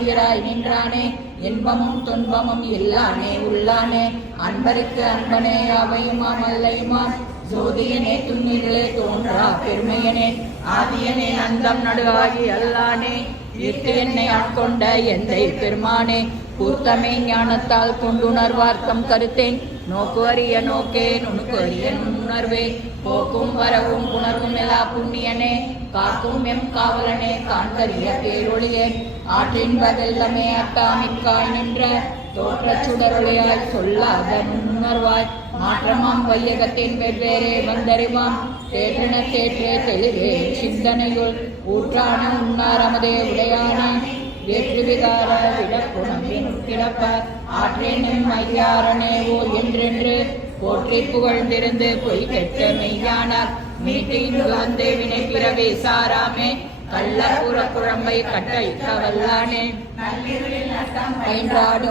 நல்லுயிராய் நின்றானே இன்பமும் துன்பமும் இல்லானே உள்ளானே அன்பருக்கு அன்பனே அவையுமாம் அல்லையுமாம் ஜோதியனே துண்ணிலே தோன்றா பெருமையனே ஆதியனே அந்தம் நடுவாகி அல்லானே ஈர்த்து என்னை ஆட்கொண்ட எந்தை பெருமானே கூர்த்தமே ஞானத்தால் கொண்டுணர்வார்த்தம் கருத்தேன் நோக்கு அறிய நோக்கே நுணுக்கு அறிய நுண்ணுணர்வே போக்கும் வரவும் உணர்வும் எல்லா புண்ணியனே காக்கும் எம் காவலனே காண்கரிய பேரொழியே ஆற்றின் பகல்லமே அக்காமிக்காய் நின்ற தோற்ற சுடரொழியாய் சொல்லாத நுண்ணுணர்வாய் மாற்றமாம் வையகத்தின் வெவ்வேறே வந்தறிவாம் தேற்றன தேற்றே தெளிவே சிந்தனையுள் ஊற்றான உண்ணாரமதே உடையானே வேற்று விகார விடப்புணவின் கிடப்ப ஆற்றேனும் மையாரனேவோ என்றென்று போற்றி புகழ்ந்திருந்து பொய் கெட்ட மெய்யானார் மீட்டின் வந்தே வினை பிறவே சாராமே கள்ள புற குழம்பை கட்டழிக்க வல்லானே பயின்றாடும்